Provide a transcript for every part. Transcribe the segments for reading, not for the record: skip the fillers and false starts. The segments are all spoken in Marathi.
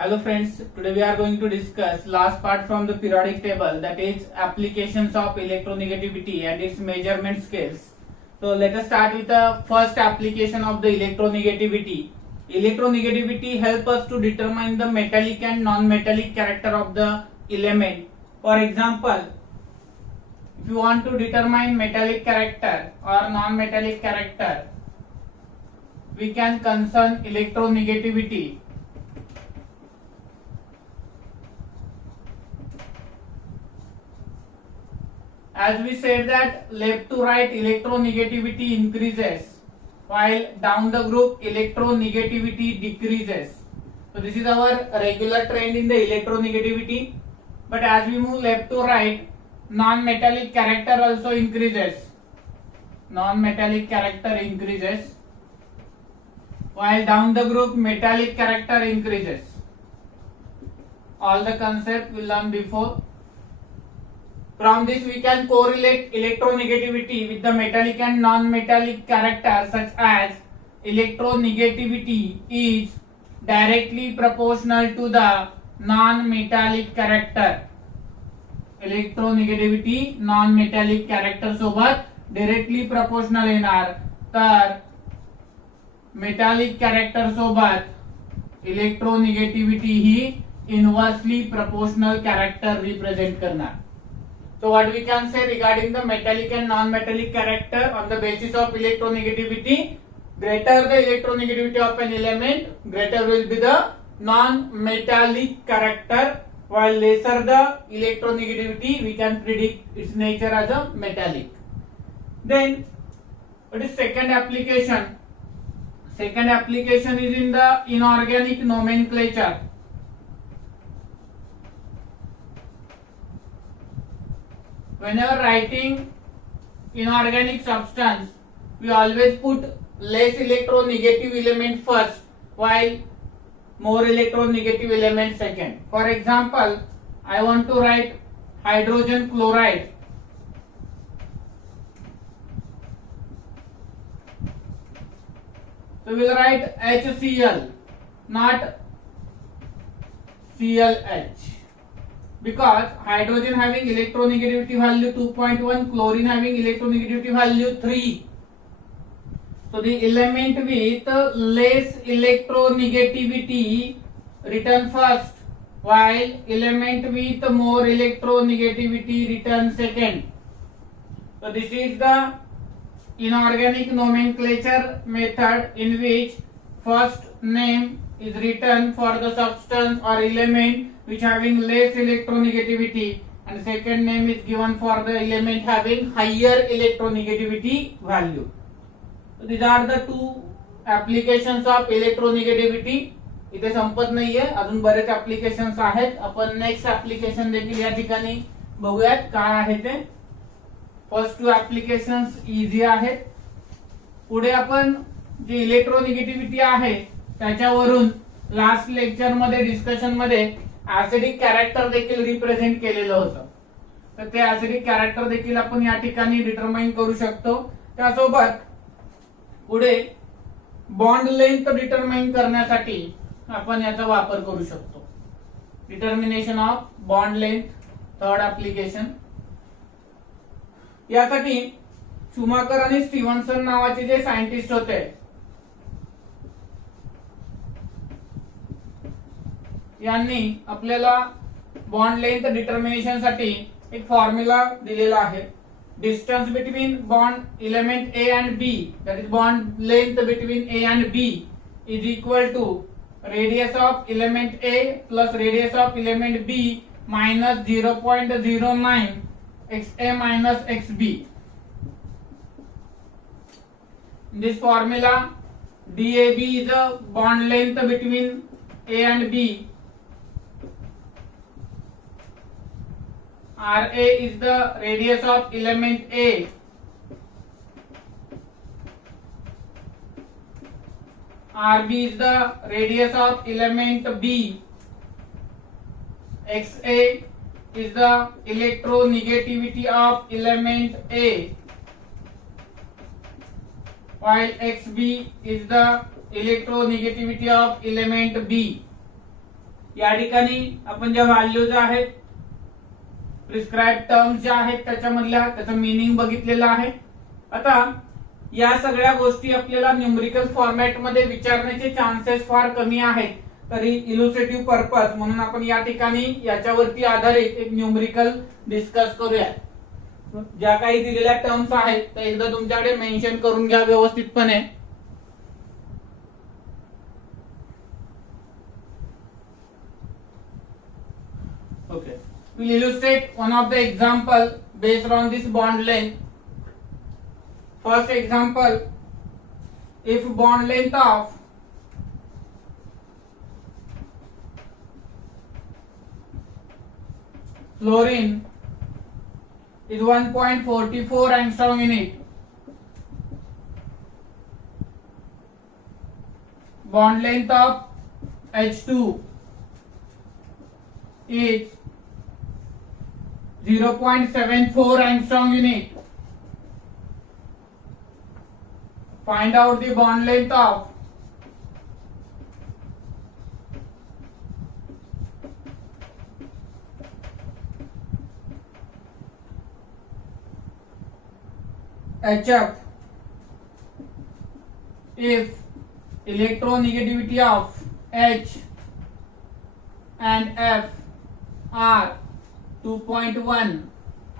Hello friends, today we are going to discuss last part from the periodic table, that is applications of electronegativity and its measurement scales. So let us start with the first application of the electronegativity. Electronegativity helps us to determine the metallic and non-metallic character of the element. For example, if you want to determine metallic character or non-metallic character, we can concern electronegativity. As we said that left to right electronegativity increases while down the group electronegativity decreases. So this is our regular trend in the electronegativity. But as we move left to right, non-metallic character also increases. Non-metallic character increases while down the group metallic character increases. All the concept we learned before. From this we can correlate electronegativity with the metallic and non-metallic character, such as electronegativity is directly proportional to the non-metallic character. Electronegativity non-metallic character सोबत directly proportional येणार, तर metallic character सोबत electronegativity ही inversely proportional character represent करणार. So what we can say regarding the metallic and non-metallic character on the basis of electronegativity, greater the electronegativity of an element, greater will be the non-metallic character, while lesser the electronegativity, we can predict its nature as a metallic. Then what is second application? Second application is in the inorganic nomenclature. Whenever writing inorganic substance, we always put less electronegative element first, while more electronegative element second. For example, I want to write hydrogen chloride. So we will write HCl, not ClH. Because hydrogen having electronegativity value 2.1, chlorine having electronegativity value 3. So the element with less electronegativity written first, while element with more electronegativity written second. So this is the inorganic nomenclature method, in which first name is written for the substance or element which having less electronegativity, and second name is given for the element having higher electronegativity value. So these are the two applications of electronegativity. इथे संपत नाहीये, अजून बरेच ऍप्लिकेशन्स आहेत. आपण नेक्स्ट ऍप्लिकेशन देखील या ठिकाणी बघूयात काय आहे ते. फर्स्ट टू ऍप्लिकेशन्स इझी आहेत. पुढे आपण जे इलेक्ट्रोनिगेटिव्हिटी आहे त्याच्यावरून लास्ट लेक्चर मध्ये डिस्कशन मध्ये ऍसिडिक कॅरेक्टर देखील रिप्रेझेंट केलेलं होतं. तर ते ऍसिडिक कॅरेक्टर देखील आपण या ठिकाणी डिटरमाइन करू शकतो. त्यासोबत पुढे बॉन्ड लेंथ डिटरमाइन करण्यासाठी आपण याचा वापर करू शकतो. Determination of bond length, third application. यासाठी शुमाकर आणि स्टीव्हनसन नावाचे जे सायंटिस्ट होते, यांनी आपल्याला बॉन्ड लेंथ डिटर्मिनेशन साठी एक फॉर्म्युला दिलेला आहे. Distance between bond element A and B, that is bond length between A and B, is equal to radius of element A plus radius of element B minus 0.09 XA minus XB. In this formula, DAB is a bond length between A and B. RA is the radius of element A. RB is the radius of element B. XA is the electronegativity of element A, while XB is the electronegativity of element B. या ठिकाणी आपण ज्या व्हॅल्यूज आहेत, प्रिस्क्राइब टर्म्स ज्या आहेत त्याच्यामधल्या त्याचं मीनिंग बघितलेलं आहे. आता या सगळ्या गोष्टी आपल्याला न्यूमरिकल फॉर्मॅट मध्ये विचारण्याचे चान्सेस फार कमी आहेत. तरी इलुस्ट्रेटिव्ह पर्पज म्हणून आपण या ठिकाणी याच्यावरती आधारित एक न्यूमरिकल डिस्कस करूया. ज्या काही दिलेल्या टर्म्स आहेत त्या एकदा तुमच्याकडे मेन्शन करून घ्या व्यवस्थितपणे. Okay, we'll illustrate one of the example based on this bond length. First example, if bond length of fluorine is 1.44 angstrom unit, bond length of H2 is 0.74 angstrom unit. Find out the bond length of HF if electronegativity of H and F are 2.1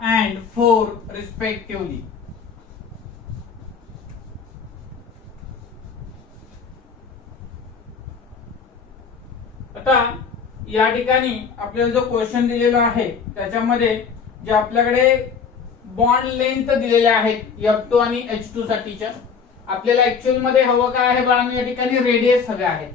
and 4 respectively. आता या ठिकाणी आपल्याला जो क्वेश्चन दिलेला आहे त्याच्यामध्ये जे आपल्याकडे बॉन्ड लेंथ दिलेल्या आहेत F2 आणि H2 साठीच्या, आपल्याला ऍक्च्युअल मध्ये हवं काय आहे बाळांनो, या ठिकाणी रेडियस हवे आहेत.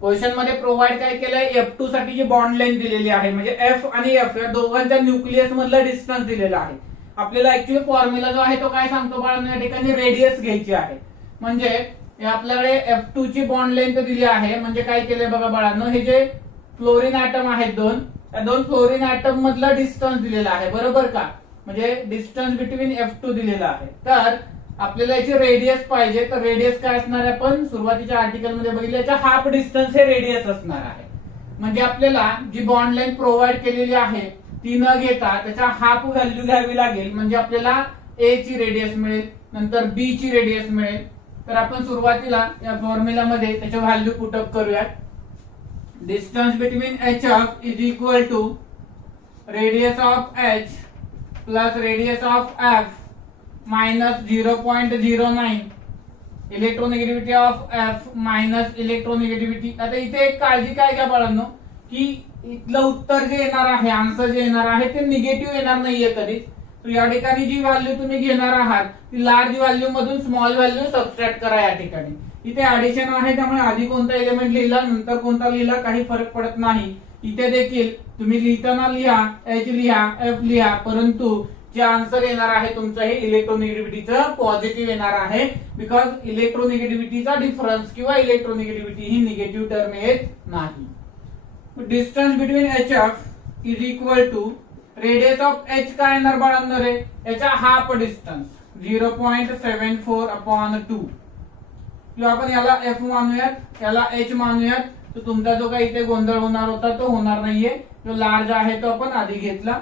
क्वेश्चन मध्ये प्रोव्हाइड काय केलंय, F2 साठी जी बॉन्ड लेंथ दिलेली आहे म्हणजे F आणि F या दोघांच्या न्यूक्लियस मधला डिस्टन्स दिलेला आहे. आपल्याला ऍक्च्युअली फॉर्म्युला जो आहे तो काय सांगतो बाळांनो, या ठिकाणी रेडियस घ्यायची आहे. म्हणजे आपल्याकडे F2 ची बॉन्ड लेंथ दिली आहे. म्हणजे काय केलंय बघा बाळांनो, हे जे फ्लोरीन ऍटम आहेत दोन, त्या दोन फ्लोरीन ऍटम मधला डिस्टन्स दिलेला आहे, बरोबर का. म्हणजे डिस्टन्स बिटवीन F2 दिलेला आहे. तर आपल्याला याची रेडियस पाहिजे, तर रेडियस काय असणार आहे, आपण सुरुवातीच्या आर्टिकल मध्ये बघितलं, याच्या हाफ डिस्टन्स हे रेडियस असणार आहे. म्हणजे आपल्याला जी बॉन्ड लेंथ प्रोव्हाइड केलेली आहे ती न घेता त्याच्या हाफ व्हॅल्यू घ्यावी लागेल. म्हणजे आपल्याला A ची रेडियस मिळेल, नंतर B ची रेडियस मिळेल. तर आपण सुरुवातीला या फॉर्म्युला मध्ये त्याचे व्हॅल्यू पुटअप करूया. Distance between HF is equal to radius of H plus radius of F minus 0.09 electronegativity of F minus electronegativity. आता इथे एक काळजी काय घ्या बाळांनो, की इथलं उत्तर जे येणार आहे, आन्सर जे येणार आहे ते निगेटिव्ह येणार नाहीये कधीच. तर या ठिकाणी जी व्हॅल्यू तुम्ही घेणार आहात ती लार्ज व्हॅल्यू मधून स्मॉल व्हॅल्यू सबट्रॅक्ट करा. या ठिकाणी इथे ऍडिशन आहे त्यामुळे आधी कोणता एलिमेंट लिहिला नंतर कोणता लिहिला काही फरक पडत नाही. इथे देखील तुम्ही लिहिताना लिहा, H लिहा, F लिहा, परंतु जे आन्सर येणार आहे तुमचं हे इलेक्ट्रोनेगेटिव्हिटीचं पॉझिटिव्ह येणार आहे. बिकॉज इलेक्ट्रोनेगेटिव्हिटीचा डिफरन्स किंवा इलेक्ट्रोनेगेटिव्हिटी ही निगेटिव्ह टर्म येत नाही. Distance between HF is equal to radius of H काय येणार बाळांनो रे, याच्या हाफ डिस्टन्स 0.74/2. किंवा आपण याला F मानूयात, याला H मानूयात, तर तुमचा जो काही इथे गोंधळ होणार होता तो होणार नाहीये. जो लार्ज आहे तो आपण आधी घेतला.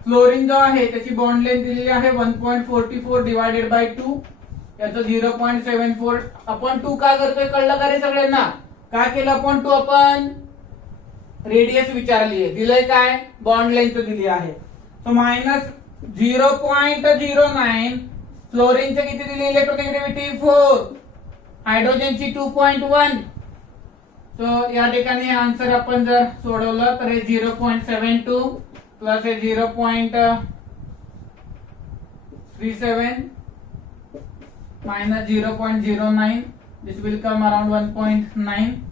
फ्लोरीन जो आहे त्याची बॉन्ड लेंथ दिलेली आहे 1.44 डिवायडेड बाय 2, याचं 0.74/2 का करतोय कळलं का रे सगळ्यांना. का केलं आपण 2, आपण रेडियस विचारली आहे, दिलंय काय बॉन्ड लेंथ दिली आहे. तो मायनस 0.09, फ्लोरीनचे किती दिली इलेक्ट्रोनेगेटिव्हिटी 4, हायड्रोजनची 2.1. सो या ठिकाणी आन्सर आपण जर सोडवलं तर हे 0.72 प्लस हे 0.37 minus 0.09. This will come around 1.9.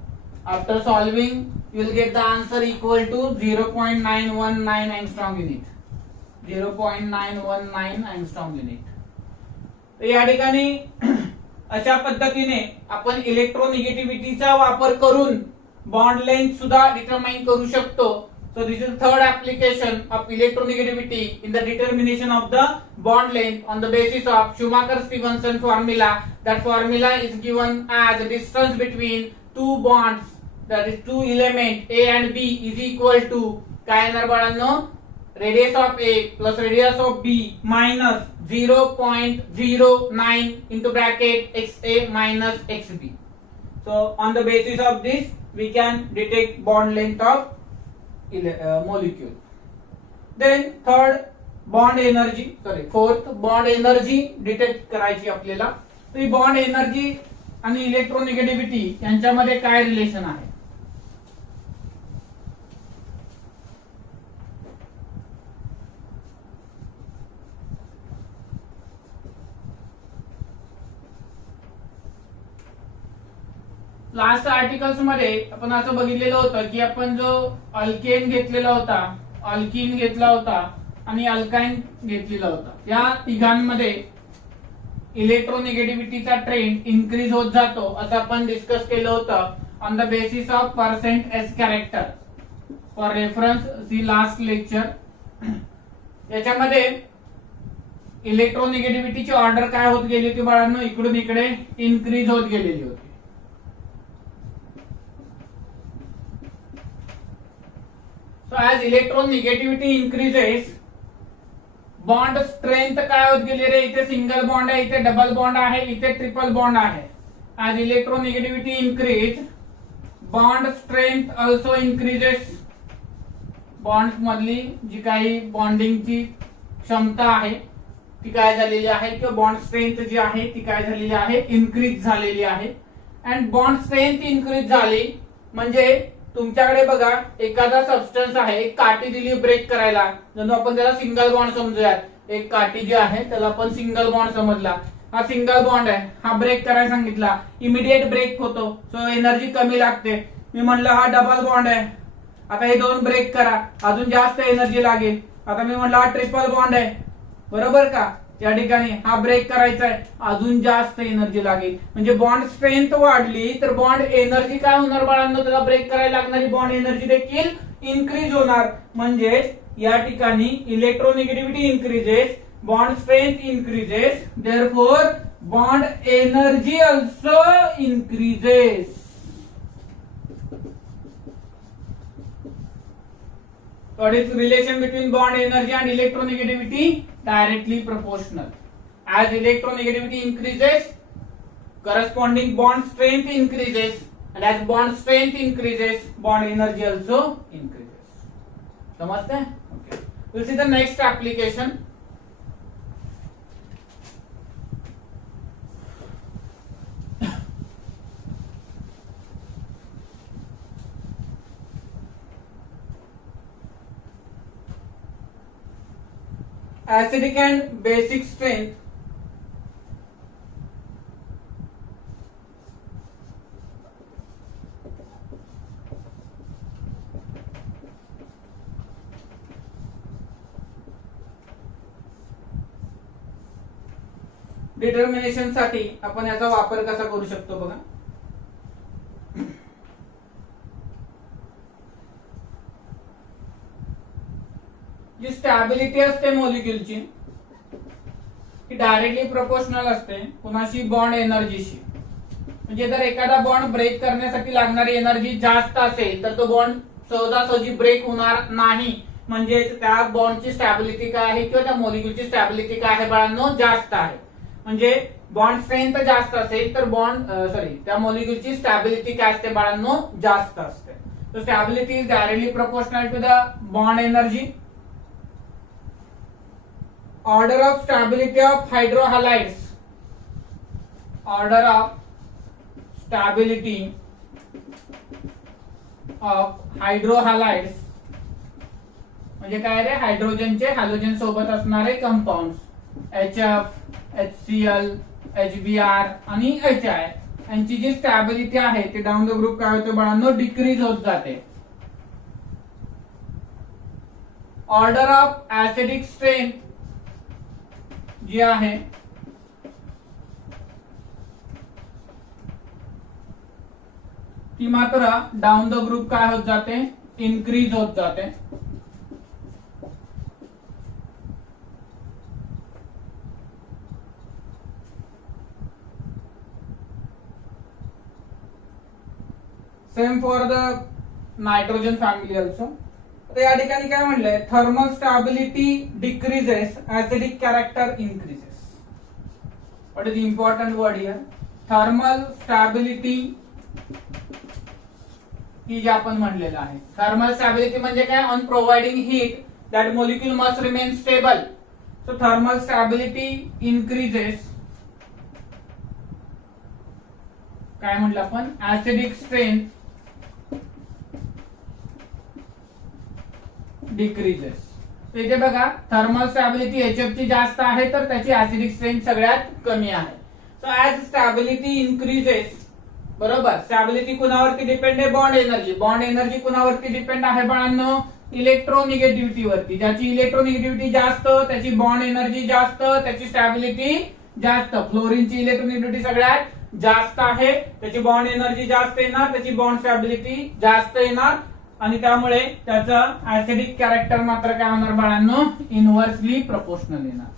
After solving, you will get the answer equal to 0.919 angstrom unit. 0.919 angstrom unit. तर या ठिकाणी अशा पद्धतीने आपण इलेक्ट्रोनिगेटिव्हिटीचा वापर करून बॉन्ड लेंथ सुद्धा डिटरमाइन करू शकतो. So this is third application of electronegativity in the determination of the bond length on the basis of Schumacher-Stevenson formula. That formula is given as a distance between two bonds that is two element A and B is equal to काय येणार बाळांनो, radius of A plus radius of B minus 0.09 into bracket XA minus XB. So on the basis of this we can detect bond length of molecule. Then fourth bond energy detect करायची आपल्याला. तर ही बॉन्ड एनर्जी आणि इलेक्ट्रोनिगेटिव्हिटी यांच्यामध्ये काय रिलेशन आहे? लास्ट आर्टिकल्स मध्ये आपण असं बघितलेलं होतं की आपण जो अल्केन घेतलेला होता, अल्कीन घेतला होता आणि अल्काइन घेतलेला होता, या तिघांमध्ये इलेक्ट्रोनिगेटिव्हिटीचा ट्रेंड इन्क्रीज होत जातो असं आपण डिस्कस केलं होतं on the basis of percent S character. For reference see last lecture. याच्यामध्ये इलेक्ट्रोनिगेटिव्हिटीची ऑर्डर काय होत गेली होती बाळांनो, इकडून इकडे इन्क्रीज होत गेलेली होती. So as electron negativity increases, bond strength काय होत गेली रे, इथे सिंगल बॉन्ड आहे, इथे डबल बॉन्ड आहे, इथे ट्रिपल बॉन्ड आहे. as electronegativity increase, bond strength also increases. Bond मधली जी काही बॉन्डिंगची क्षमता आहे ती काय झालेली आहे, किंवा बॉन्ड स्ट्रेंथ जी आहे ती काय झालेली आहे, इन्क्रीज झालेली आहे. अँड बॉन्ड स्ट्रेंथ इन्क्रीज झाली म्हणजे तुमच्याकडे बघा एखादा सबस्टन्स आहे, एक काठी दिली ब्रेक करायला, जणू आपण त्याला सिंगल बॉन्ड समजूयात. एक काठी जी आहे त्याला आपण सिंगल बॉन्ड समजला, हा सिंगल बॉन्ड आहे, हा ब्रेक करायला सांगितला, इमिडिएट ब्रेक होतो, सो एनर्जी कमी लागते. मी म्हणलं हा डबल बॉन्ड आहे, आता हे दोन ब्रेक करा, अजून जास्त एनर्जी लागेल. आता मी म्हणलं हा ट्रिपल बॉन्ड आहे, बरोबर का, या ठिकाणी हा ब्रेक करायचा आहे, अजून जास्त एनर्जी लागेल. म्हणजे बॉन्ड स्ट्रेंथ वाढली तर बॉन्ड एनर्जी काय होणार बाळांनो, त्याला ब्रेक करायला लागणारी बॉन्ड एनर्जी देखील इन्क्रीज होणार. म्हणजे या ठिकाणी electronegativity increases, bond strength increases, therefore bond energy also increases. What is relation between bond energy and electronegativity? Directly proportional. As electronegativity increases, corresponding bond strength increases, and as bond strength increases, bond energy also increases. समझते हैं? Okay. We'll see the next application. Acidic and basic strength. Determination साठी आपण याचा वापर कसा करू शकतो बघा. जी स्टॅबिलिटी असते मॉलिक्युलची ही डायरेक्टली प्रोपोर्शनल असते कुणाशी, बॉन्ड एनर्जीशी. म्हणजे जर एखादा बॉन्ड ब्रेक करण्यासाठी लागणारी एनर्जी जास्त असेल तर तो बॉन्ड सहजासहजी ब्रेक होणार नाही. म्हणजे त्या बॉन्डची स्टॅबिलिटी काय आहे किंवा त्या मॉलिक्युलची स्टॅबिलिटी काय आहे बाळांनो, जास्त आहे. म्हणजे बॉन्ड स्ट्रेंथ जास्त असेल तर त्या मॉलिक्युलची स्टॅबिलिटी काय असते बाळांनो, जास्त असते. So stability is directly proportional to the bond energy. Order of stability of hydrohalides. Order of stability of hydrohalides म्हणजे काय रे, हायड्रोजनचे हॅलोजन सोबत असणारे कंपाऊंड्स HF, HCl, HBr आणि HI यांची जी स्टॅबिलिटी आहे ते डाऊन द ग्रुप काय होते बाळांनो, डिक्रीज होत जाते. ऑर्डर ऑफ ऍसिडिक स्ट्रेंथ जी आहे ती मात्र डाऊन द ग्रुप काय होत जाते, इन्क्रीज होत जाते. Same for the nitrogen family also. तर या ठिकाणी काय म्हणलंय, thermal stability decreases, acidic character increases. What is important word here, thermal stability ही जे आपण म्हणलेलं आहे. थर्मल स्टॅबिलिटी म्हणजे काय, on providing heat that molecule must remain stable. So thermal stability increases, काय म्हटलं आपण, ऍसिडिक स्ट्रेंथ डिक्रीजेस. इथे बघा थर्मल स्टॅबिलिटी HF ची जास्त आहे तर त्याची ऍसिडिक स्ट्रेंथ सगळ्यात कमी आहे. सो ऍज स्टॅबिलिटी इन्क्रीजेस, बरोबर, स्टॅबिलिटी कुणावरती डिपेंड आहे, बॉन्ड एनर्जी. बॉन्ड एनर्जी कुणावरती डिपेंड आहे बाळांनो, इलेक्ट्रोनिगेटिव्हिटी वरती. ज्याची इलेक्ट्रोनिगेटिव्हिटी जास्त त्याची बॉन्ड एनर्जी जास्त, त्याची स्टॅबिलिटी जास्त. फ्लोरीनची इलेक्ट्रोनिगेटिव्हिटी सगळ्यात जास्त आहे, त्याची बॉन्ड एनर्जी जास्त येणार, त्याची बॉन्ड स्टॅबिलिटी जास्त येणार आणि त्यामुळे त्याचं ऍसिडिक कॅरेक्टर मात्र काय होणार बाळांनो, इनव्हर्सली प्रोपोर्शनल येणार.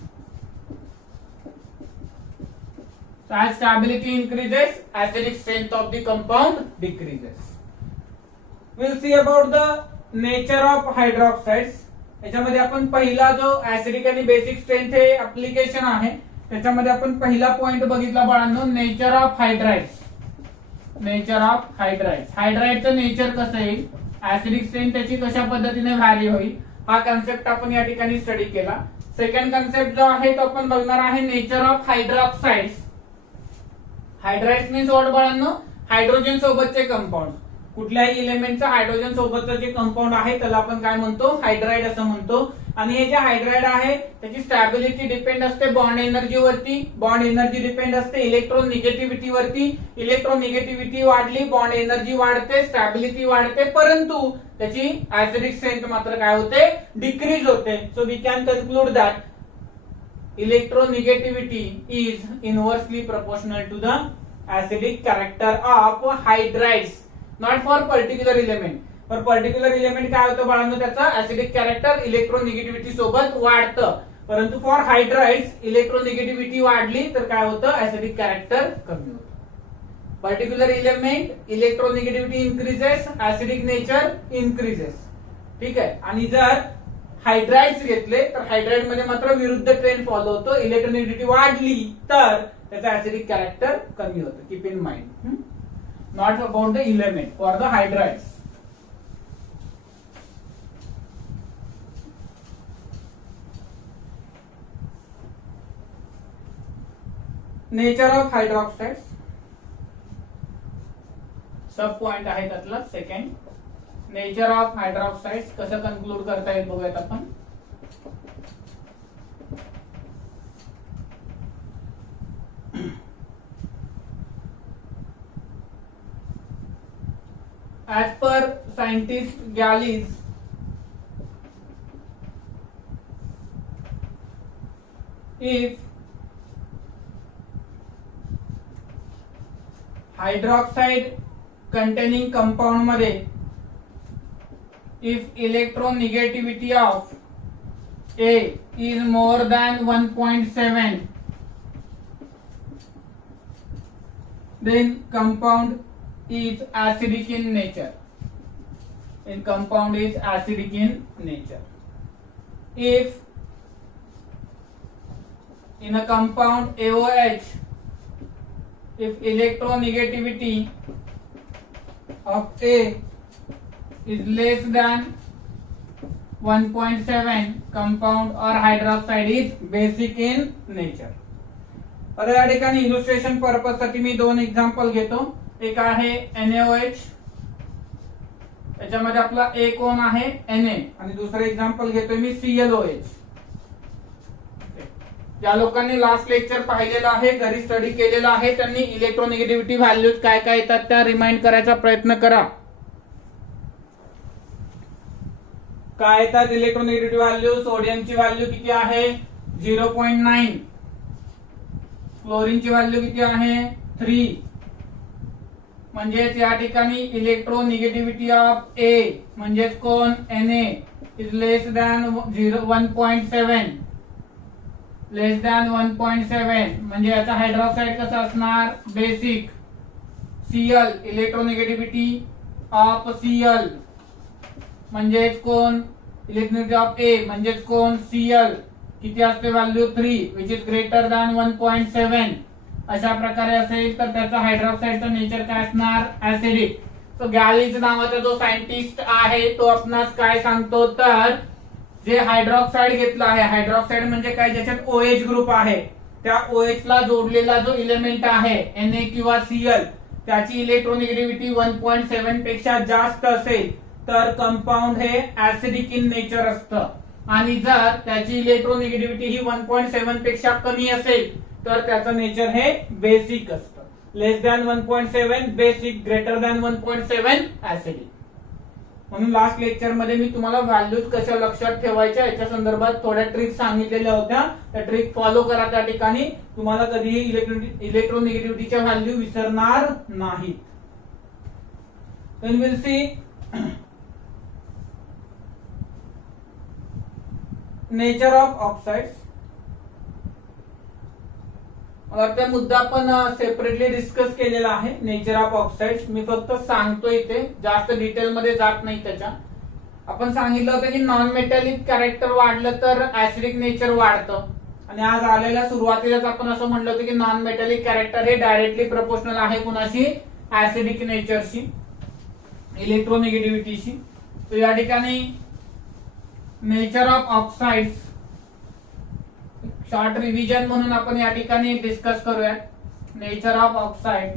As stability increases, acidic strength of the compound decreases. We'll see about the nature of hydroxides. याच्यामध्ये आपण पहिला जो ऍसिडिक आणि बेसिक स्ट्रेंथ हे ऍप्लिकेशन आहे, त्याच्यामध्ये आपण पहिला पॉइंट बघितला बाळांनो, nature of hydrides. Nature of hydrides, हायड्राइडचं नेचर कसं येईल, ऍसिडिक स्ट्रेंथ त्याची कशा पद्धतीने व्हॅरी होईल, हा कन्सेप्ट आपण या ठिकाणी स्टडी केला. सेकंड कन्सेप्ट जो आहे तो आपण बघणार आहे नेचर ऑफ हायड्रॉक्साइड्स. हायड्राइड्स मीन्स व्हॉट बाळांनो, हायड्रोजन सोबतचे कंपाऊंड. कुठल्याही इलेमेंटचा हायड्रोजन सोबतचं जे कंपाऊंड आहे त्याला आपण काय म्हणतो, हायड्राइड असं म्हणतो. आणि हे जे हायड्राइड आहे त्याची स्टॅबिलिटी डिपेंड असते बॉन्ड एनर्जी वरती, बॉन्ड एनर्जी डिपेंड असते इलेक्ट्रोनिगेटिव्हिटी वरती. इलेक्ट्रोनिगेटिव्हिटी वाढली, बॉन्ड एनर्जी वाढते, स्टॅबिलिटी वाढते, परंतु त्याची ऍसिडिक स्ट्रेंथ मात्र काय होते, डिक्रीज होते. So we can conclude that electronegativity is inversely proportional to the acidic character of hydrides, not for particular element. For particular element काय होतं बाळांनो, त्याचा acidic character इलेक्ट्रोनिगेटिव्हिटी सोबत वाढतं, परंतु फॉर हायड्राइड्स इलेक्ट्रोनिगेटिव्हिटी वाढली तर काय होतं, acidic character कमी होतं. Particular element electronegativity increases, acidic nature increases. ठीक आहे. आणि जर हायड्राइड्स घेतले तर हायड्राइड मध्ये मात्र विरुद्ध ट्रेंड फॉलो होतो, इलेक्ट्रोनिगेटिव्हिटी वाढली तर त्याचा ऍसिडिक कॅरेक्टर कमी होतं. Keep in mind, not about the element, for the hydrides. Nature of hydroxides sub point आहे त्यातला सेकंड. नेचर ऑफ हायड्रॉक्साइड्स कसं कन्क्लूड करता येईल बघूयात आपण. As per scientist Gallis, if hydroxide containing compound मध्ये if electronegativity of A is more than 1.7, then compound is acidic in nature. And compound is acidic in nature. If in a compound AOH, if electronegativity of A is less than 1.7, compound or hydroxide is basic in nature. आता या ठिकाणी इलुस्ट्रेशन पर्पज साठी मी दोन एक्झाम्पल घेतो. एक आहे NaOH, त्याच्यामध्ये आपला A कोण आहे Na, आणि दुसरं एक्झाम्पल घेतोय मी ClOH. ज्या लोकांनी लास्ट लेक्चर पाहिलेलं आहे, घरी स्टडी केलेलं आहे, त्यांनी इलेक्ट्रोनिगेटिव्हिटी व्हॅल्यूज काय काय येतात त्या रिमाइंड करायचा प्रयत्न करा. काय येतात इलेक्ट्रोनिगेटिव्हिटी व्हॅल्यू, सोडियमची व्हॅल्यू किती आहे 0.9, क्लोरीनची व्हॅल्यू किती आहे 3. म्हणजेच या ठिकाणी इलेक्ट्रोनिगेटिव्हिटी ऑफ A म्हणजेच कोण Na is less than 1.7, less than 1.7 म्हणजे याचा हायड्रॉक्साइड कसा असणार basic. Cl electronegativity of Cl म्हणजेच कोण इलेक्ट्रोनिगेटिव्हिटी ऑफ A म्हणजेच कोण Cl किती असते value 3 which is greater than 1.7 अशा प्रकारे असेल तर त्याचा हायड्रॉक्साईडचं नेचर काय असणार ऍसिडिक. सो गॅलिज नावाचा जो सायंटिस्ट आहे तो आपणास काय सांगतो तर जे हायड्रॉक्साईड घेतला आहे हायड्रॉक्साईड म्हणजे काय ज्याच्यात OH ग्रुप आहे त्या OH ला जोडलेला जो इलेमेंट आहे Na किंवा Cl त्याची इलेक्ट्रोनिगेटिव्हिटी 1.7 पेक्षा जास्त असेल तर कंपाऊंड हे ऍसिडिक इन नेचर असतं आणि जर त्याची इलेक्ट्रोनिगेटिव्हिटी ही 1.7 पेक्षा कमी असेल तर त्याचं नेचर हे बेसिक असतं. Less than 1.7 basic, greater than 1.7 acidic. म्हणून लास्ट लेक्चर मध्ये मी तुम्हाला व्हॅल्यूज कशा लक्षात ठेवायच्या याच्या संदर्भात थोड्या ट्रिक सांगितलेल्या होत्या. त्या ट्रिक फॉलो करा. त्या ठिकाणी तुम्हाला कधीही इलेक्ट्रोनिगेटिव्हिटीच्या व्हॅल्यू विसरणार नाही. Then we'll see nature of oxides. त्या मुद्दा आपण सेपरेटली डिस्कस केलेला आहे नेचर ऑफ ऑक्साइड्स. मी फक्त सांगतो इथे, जास्त डिटेल मध्ये जात नाही त्याच्या. आपण सांगितलं होतं की नॉन मेटॅलिक कॅरेक्टर वाढलं तर ऍसिडिक नेचर वाढतं आणि आज आलेल्या सुरुवातीलाच आपण असं म्हणलं होतं की नॉन मेटॅलिक कॅरेक्टर हे डायरेक्टली प्रपोर्शनल आहे कुणाशी ऍसिडिक नेचरशी इलेक्ट्रोनिगेटिव्हिटीशी. तर या ठिकाणी nature of oxides short revision म्हणून आपण या ठिकाणी डिस्कस करूया. Nature of oxide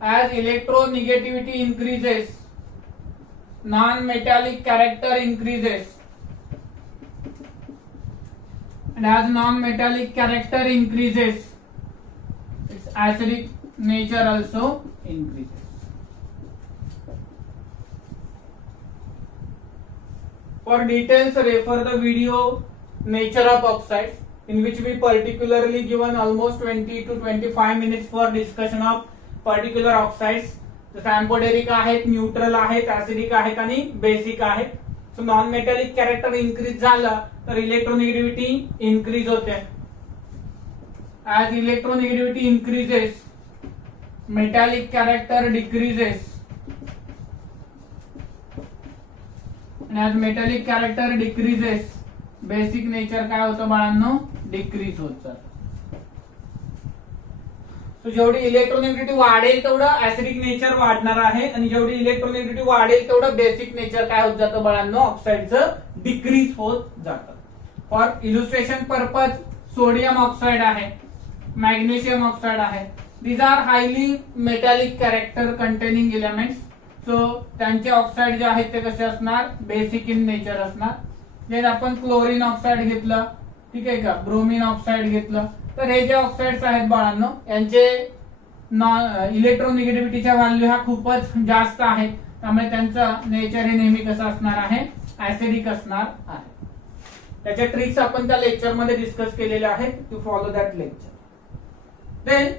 as electronegativity increases non-metallic character increases and as non-metallic character increases its acidic nature also increases. For details refer the video nature of oxides in which we particularly given almost 20 to 25 minutes for discussion of particular oxides. जसं एम्फोटेरिक आहेत, न्यूट्रल आहेत, ऍसिडिक आहेत आणि बेसिक आहेत. So non metallic character increase झालं तर इलेक्ट्रोनिगेटिव्हिटी इन्क्रीज होते. As electronegativity increases metallic character decreases and as metallic character decreases basic nature काय होतं बाळांनो डिक्रीज होत जातं. सो जेवढी इलेक्ट्रोनिगेटिव्हिटी वाढेल तेवढं ऍसिडिक नेचर वाढणार आहे आणि जेवढी इलेक्ट्रोनिगेटिव्हिटी वाढेल तेवढं बेसिक नेचर काय होत जातं बाळांनो ऑक्साईडचं डिक्रीज होत जातं. For illustration purpose sodium oxide आहे, मॅग्नेशियम ऑक्साइड आहे. These are highly metallic character containing elements. So त्यांचे ऑक्साइड जे आहेत ते कसे असणार बेसिक इन नेचर असणार. जे आपण क्लोरीन ऑक्साइड घेतलं ठीक आहे का, ब्रोमीन ऑक्साइड घेतलं तर हे जे ऑक्साइड्स आहेत बाळांनो यांचे इलेक्ट्रोनिगेटिव्हिटीच्या व्हॅल्यू ह्या खूपच जास्त आहेत. त्यामुळे त्यांचं नेचर हे नेहमी कसं असणार आहे ऍसिडिक असणार आहे. त्याच्या ट्रिक्स आपण त्या लेक्चर मध्ये डिस्कस केलेल्या आहेत. To follow that lecture. Then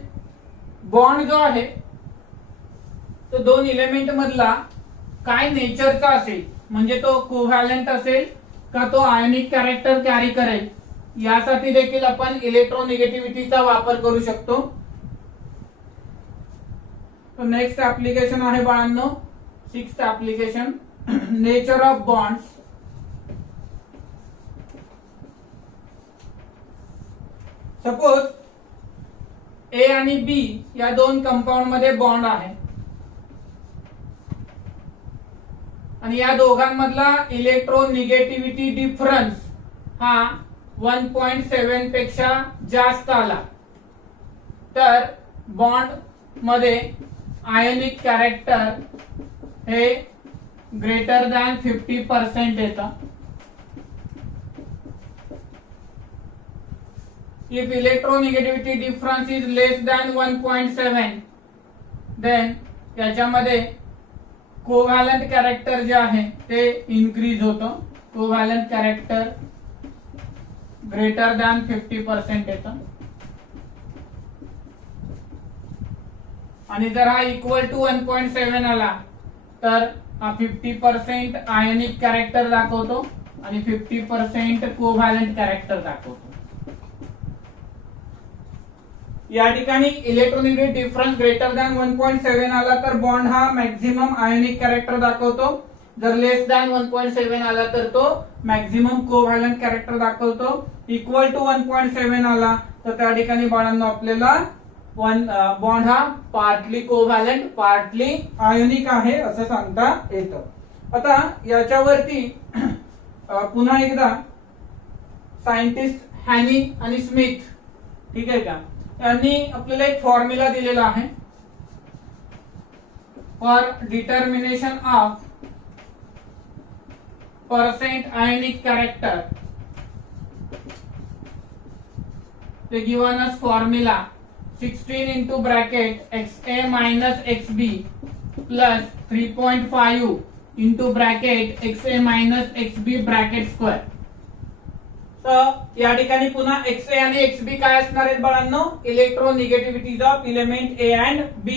bond जो आहे तो दोन इलेमेंट मधला काय नेचरचा असेल म्हणजे तो कोव्हॅलंट असेल का तो आयोनिक कॅरेक्टर कॅरी करेल यासाठी देखील आपण इलेक्ट्रोनिगेटिव्हिटीचा वापर करू शकतो. नेक्स्ट ऍप्लिकेशन आहे बाळांनो 6th application nature of bonds. Suppose A आणि बी या दोन कंपाऊंड मध्ये बॉन्ड आहे आणि या दोघांमधला इलेक्ट्रोनिगेटिव्हिटी डिफरन्स हा 1.7 पेक्षा जास्त आला तर बॉन्ड मध्ये आयोनिक कॅरेक्टर हे ग्रेटर दॅन 50% येतं. If electronegativity difference is less than 1.7 then त्याच्यामध्ये कोव्हॅलंट कॅरेक्टर जे आहे ते इन्क्रीज होतं. कोव्हॅलंट कॅरेक्टर ग्रेटर दॅन 50% येतं आणि जर हा इक्वल टू 1.7 आला तर हा 50% आयोनिक कॅरेक्टर दाखवतो आणि 50% कोव्हॅलंट कॅरेक्टर दाखवतो. या ठिकाणी इलेक्ट्रोनेगेटिव्ह डिफरन्स ग्रेटर दॅन 1.7 आला तर बॉन्ड हा मॅक्झिमम आयोनिक कॅरेक्टर दाखवतो. जर लेस दॅन 1.7 आला तर तो मॅक्झिमम कोव्हॅलंट कॅरेक्टर दाखवतो. इक्वल टू 1.7 आला तर त्या ठिकाणी बाळांनो आपल्याला बॉन्ड हा पार्टली कोव्हॅलंट पार्टली आयोनिक आहे असं सांगता येतं. आता याच्यावरती पुन्हा एकदा सायंटिस्ट हॅनी आणि स्मिथ, ठीक आहे का, यांनी आपल्याला एक फॉर्म्युला दिलेला आहे for determination of percent ionic character. ते given as formula 16 into bracket XA minus XB plus 3.5 into bracket XA minus XB bracket square. तर या ठिकाणी पुन्हा XA आणि XB काय असणार आहेत बाळांनो, electronegativities of element A and B.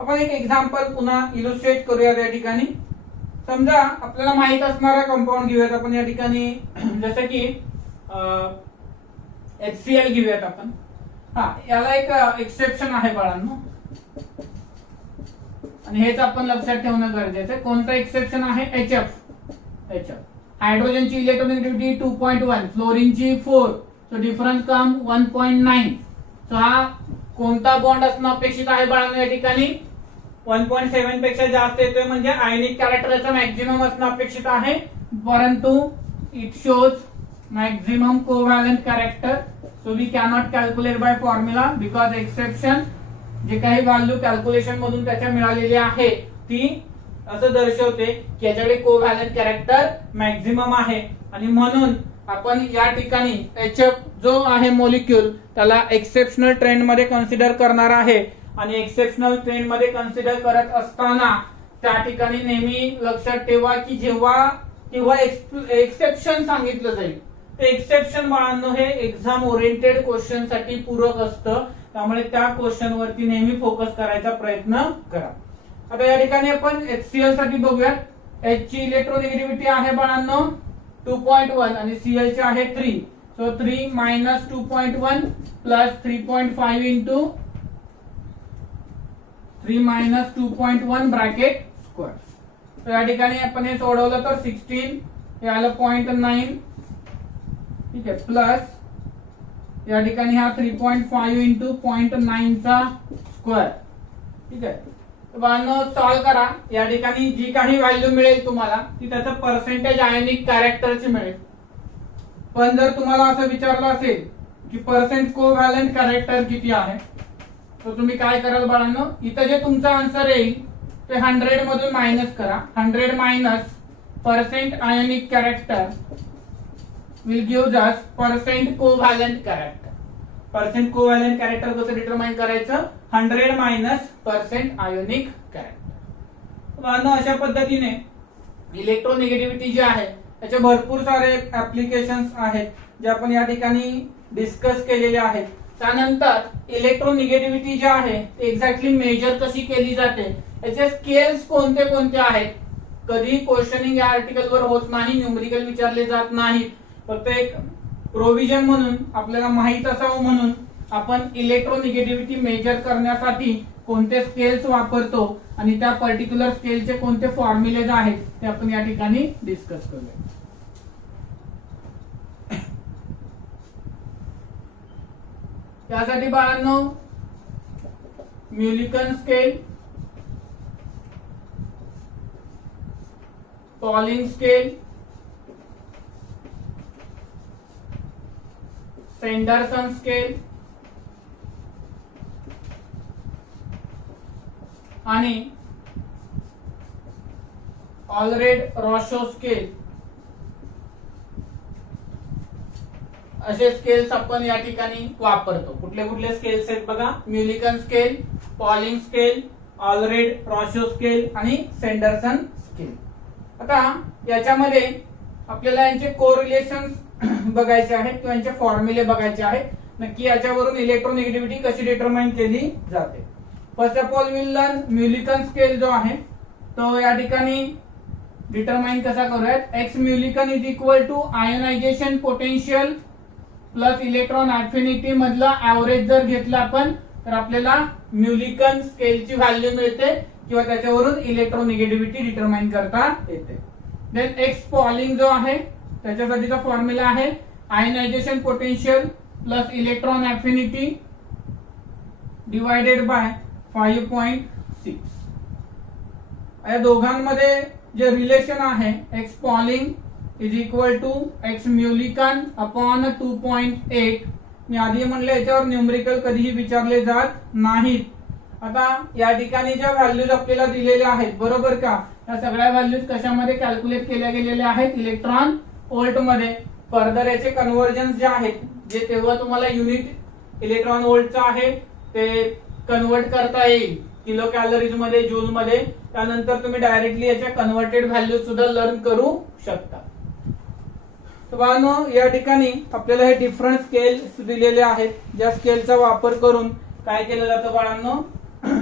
आपण एक एक्झाम्पल पुन्हा इलुस्ट्रेट करूया. या ठिकाणी समजा आपल्याला माहित असणारा कंपाऊंड घेऊयात आपण या ठिकाणी, जसं की HCl घेऊयात आपण. हा, याला एक एक्सेप्शन आहे बाळांनो आणि हेच आपण लक्षात ठेवणं गरजेचं आहे. कोणतं एक्सेप्शन आहे? HF. हायड्रोजनची इलेक्ट्रोनेगेटिव्हिटी 2.1, फ्लोरीनची 4, सो डिफरन्स कम 1.9. सो हा कोणता बॉन्ड असणं अपेक्षित आहे बाळांनो या ठिकाणी? 1.7 पेक्षा जास्त येतोय म्हणजे आयोनिक कॅरेक्टरचा मॅक्झिमम असणं अपेक्षित आहे, परंतु it shows maximum covalent character. So we cannot calculate by formula because exception जे काही व्हॅल्यू कॅल्क्युलेशन मधून त्याच्या मिळालेली आहे ती असं दर्शवते की याच्याकडे कोव्हॅलंट कॅरेक्टर मॅक्झिमम आहे आणि म्हणून आपण या ठिकाणी HF जो आहे मॉलिक्यूल त्याला एक्सेप्शनल ट्रेंड मध्ये कन्सिडर करणार आहे. आणि एक्सेप्शनल ट्रेंड मध्ये कन्सिडर करत असताना त्या ठिकाणी नेहमी लक्षात ठेवा की जेव्हा एक्सेप्शन सांगितलं जाईल ते एक्सेप्शन बाळांनो हे एक्झाम ओरिएंटेड क्वेश्चन साठी पूरक असतं, त्यामुळे त्या क्वेश्चन वरती नेहमी फोकस करायचा प्रयत्न करा. आता या ठिकाणी आपण HCl साठी बघूयात. H ची इलेक्ट्रोनेगेटिव्हिटी आहे बाळांनो 2.1 आणि Cl ची आहे 3. So 3 minus 2.1 plus 3.5 into 3 minus 2.1 bracket square. तर या ठिकाणी आपण हे सोडवलं तर 16 हे आलं 0.9, ठीक आहे, प्लस या ठिकाणी हा 3.5 into 0.9 चा स्क्वेअर, ठीक आहे. बाळांनो सॉल्व करा. या ठिकाणी जी काही व्हॅल्यू मिळेल तुम्हाला ती त्याचं पर्सेंटेज आयोनिक कॅरेक्टरची मिळेल. पण जर तुम्हाला असं विचारलं असेल की पर्सेंट कोव्हॅलंट कॅरेक्टर किती आहे तर तुम्ही काय कराल बाळांनो, इथं जे तुमचा आन्सर येईल ते 100 मधून मायनस करा. 100 minus percent ionic character will give us percent covalent character. Percent covalent character कसं डिटरमाइन करायचं? 100 मायनस पर्सेंट आयोनिक कॅरेक्टर. अशा पद्धतीने इलेक्ट्रोनिगेटिव्हिटी जी आहे त्याचे भरपूर सारे ऍप्लिकेशन्स आहेत जे आपण या ठिकाणी डिस्कस केलेले आहेत. त्यानंतर इलेक्ट्रोनिगेटिव्हिटी जी आहे ती एक्झॅक्टली मेजर कशी केली जाते, याचे स्केल्स कोणते कोणते आहेत, कधी क्वेश्चनिंग या आर्टिकलवर होत नाही, न्यूमेरिकल विचारले जात नाही. फक्त एक प्रोव्हिजन म्हणून आपल्याला माहित असावं म्हणून आपण इलेक्ट्रोनिगेटिव्हिटी मेजर करण्यासाठी कोणते स्केल्स वापरतो आणि त्या पर्टिक्युलर स्केलचे कोणते फॉर्म्युलेज आहेत ते आपण या ठिकाणी डिस्कस करूया. त्यासाठी बाळांनो म्युलिकन स्केल, पॉलिंग स्केल, सेंडरसन स्केल आणि ऑलरेड-रॉशो स्केल असे स्केल्स आपण या ठिकाणी वापरतो. कुठले कुठले स्केल्स आहेत बघा, म्युलिकन स्केल, पॉलिंग स्केल, ऑलरेड-रॉशो स्केल आणि सेंडरसन स्केल. आता याच्यामध्ये आपल्याला यांचे कोरिलेशन्स बघायचे आहेत किंवा यांचे फॉर्म्युले बघायचे आहेत, नक्की याच्यावरून इलेक्ट्रोनिगेटिव्हिटी कशी डिटरमाइन केली जाते. First of all will learn Mulliken scale जो आहे तो या ठिकाणी डिटरमाइन कसा करूयात. X Mulliken is equal to ionization potential plus electron affinity मधला ऍव्हरेज जर घेतला आपण तर आपल्याला म्युलिकन स्केलची व्हॅल्यू मिळते किंवा त्याच्यावरून इलेक्ट्रोनिगेटिव्हिटी डिटरमाइन करता येते. देन एक्स पॉलिंग जो आहे त्याच्यासाठीचा फॉर्म्युला आहे ionization potential plus electron affinity divided by 5.6. या दोघांमध्ये जे रिलेशन आहे X Pauling is equal to X Mulliken upon 2.8. मी आधी म्हणले याच्यावर न्यूमरिकल कधीही विचारले जात नाहीत. आता या ठिकाणी ज्या व्हॅल्यूज आपल्याला दिलेल्या आहेत बरोबर का, या सगळ्या व्हॅल्यूज कशामध्ये कॅल्क्युलेट केल्या गेलेल्या आहेत, इलेक्ट्रॉन व्होल्ट मध्ये. फर्दर याचे कन्व्हर्जन जे आहेत जे तेव्हा तुम्हाला युनिट इलेक्ट्रॉन व्होल्टचं आहे ते कन्वर्ट करता येईल किलो कॅलरीज मध्ये, जूल मध्ये. त्यानंतर तुम्ही डायरेक्टली याच्या कन्व्हर्टेड व्हॅल्यूज सुद्धा लर्न करू शकता. तर या ठिकाणी आपल्याला हे डिफरंट स्केल्स दिलेले आहेत, ज्या स्केलचा वापर करून काय केलं जातं बाळांनो,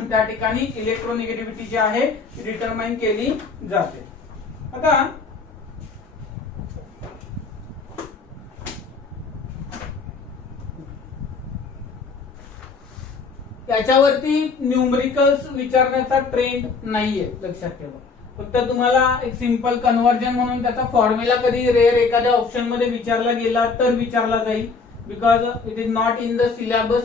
त्या ठिकाणी इलेक्ट्रोनिगेटिव्हिटी जी आहे ती डिटरमाइन केली जाते. आता त्याच्यावरती न्यूमरिकल्स विचारण्याचा ट्रेंड नाहीये, लक्षात ठेवा. फक्त तुम्हाला एक सिंपल कन्व्हर्जन म्हणून त्याचा फॉर्म्युला कधी रेअर एखाद्या ऑप्शन मध्ये विचारला गेला तर विचारला जाईल, because it is not in the syllabus.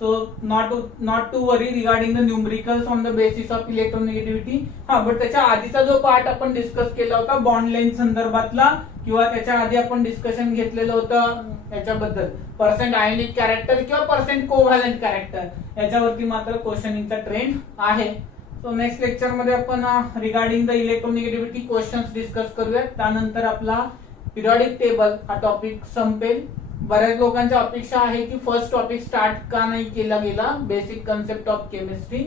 So not to worry regarding the numericals on the basis of electronegativity. हा, बट त्याच्या आधीचा जो पार्ट आपण डिस्कस केला होता बॉन्ड लेंथ संदर्भातला, किंवा त्याच्या आधी आपण डिस्कशन घेतलेलं होतं याच्याबद्दल पर्सेंट आयोनिक कॅरेक्टर किंवा पर्सेंट कोव्हॅलंट कॅरेक्टर, याच्यावरती मात्र क्वेश्चनिंगचा ट्रेंड आहे. सो नेक्स्ट लेक्चर मध्ये आपण regarding the electronegativity questions discuss करूयात. त्यानंतर आपला पिरियडिक टेबल हा टॉपिक संपेल. बऱ्याच लोकांच्या अपेक्षा आहे की फर्स्ट टॉपिक स्टार्ट का नाही केला गेला, basic concept of chemistry.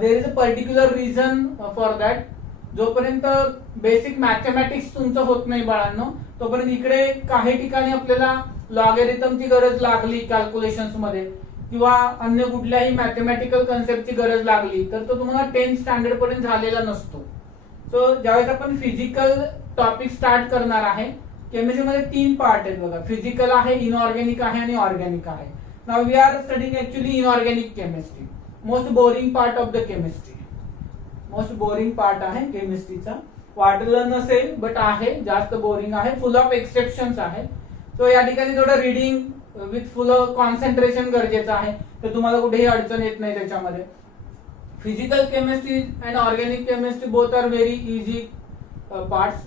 There is a particular reason for that. जोपर्यंत बेसिक मॅथमॅटिक्स तुमचं होत नाही बाळांनो, तोपर्यंत इकडे काही ठिकाणी आपल्याला लॉगॅरिथमची गरज लागली कॅल्क्युलेशन्स मध्ये किंवा अन्य कुठल्याही मॅथमॅटिकल कन्सेप्टची गरज लागली तर तो तुम्हाला 10th स्टँडर्ड पर्यंत झालेला नसतो. सो ज्यावेळेस आपण फिजिकल टॉपिक स्टार्ट करणार आहे, केमिस्ट्रीमध्ये 3 पार्ट आहेत बघा, फिजिकल आहे, इनऑर्गॅनिक आहे आणि ऑर्गॅनिक आहे. Now we are studying actually inorganic chemistry, most boring part of the chemistry. Most boring part आहे केमिस्ट्रीचा. वाटलं नसेल बट आहे, जास्त बोरिंग आहे, फुल ऑफ एक्सेप्शन्स आहे. सो या ठिकाणी थोडं रिडिंग विथ फुल कॉन्सन्ट्रेशन गरजेचं आहे, तर तुम्हाला कुठेही अडचण येत नाही त्याच्यामध्ये. Physical chemistry and organic chemistry both are very easy parts.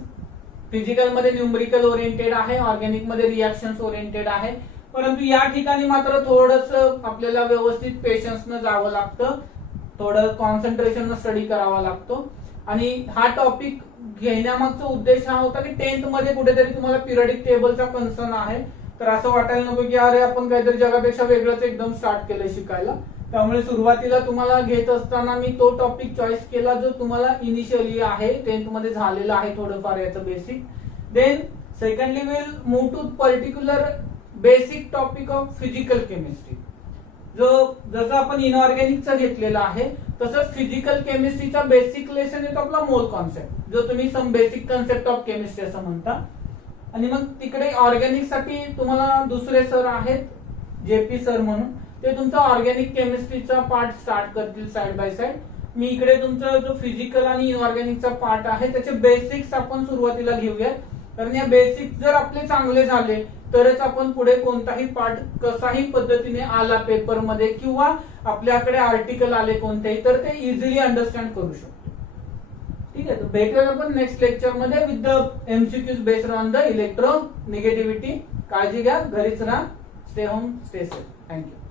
Physical मध्ये न्यूमरिकल ओरिएंटेड आहे, ऑर्गॅनिक मध्ये रिएक्शन्स ओरिएंटेड आहे. परंतु या ठिकाणी मात्र थोडस आपल्याला व्यवस्थित पेशन्सनं जावं लागतं, थोडं कॉन्सन्ट्रेशन स्टडी करावा लागतो. आणि हा टॉपिक घेण्यामागचा उद्देश हा होता की 10th मध्ये कुठेतरी तुम्हाला पिरियडिक टेबलचा कन्सर्न आहे, तर असं वाटायला नको की अरे आपण काहीतरी जगापेक्षा वेगळंच एकदम स्टार्ट केलंय शिकायला. त्यामुळे सुरुवातीला तुम्हाला घेत असताना मी तो टॉपिक चॉईस केला जो तुम्हाला इनिशियली आहे, 10th मध्ये झालेला आहे थोडंफार याचं basic. Then secondly will move to particular basic topic of physical chemistry. जो जसं आपण इनऑर्गॅनिकचा घेतलेला आहे तसंच फिजिकल केमिस्ट्रीचा बेसिक लेसन येतो आपला मोल कॉन्सेप्ट, जो तुम्ही some basic concept of chemistry असं म्हणता. आणि मग तिकडे ऑर्गॅनिक साठी तुम्हाला दुसरे सर आहेत जेपी सर म्हणून, ते तुमचा ऑर्गॅनिक केमिस्ट्रीचा पार्ट स्टार्ट करतील साइड बाय साइड. मी इकडे तुमचा जो फिजिकल आणि इनऑर्गॅनिकचा पार्ट आहे त्याचे बेसिक्स आपण सुरुवातीला घेऊयात, कारण या बेसिक जर आपले चांगले झाले तरच आपण पुढे कोणताही पार्ट कसाही पद्धतीने आला पेपरमध्ये किंवा आपल्याकडे आर्टिकल आले कोणतेही तर ते इझिली अंडरस्टँड करू शकतो. ठीक आहे, तर भेटूया आपण नेक्स्ट लेक्चर मध्ये with the MCQs based on the electronegativity. काळजी घ्या, घरीच राहा, stay home, stay safe. Thank you.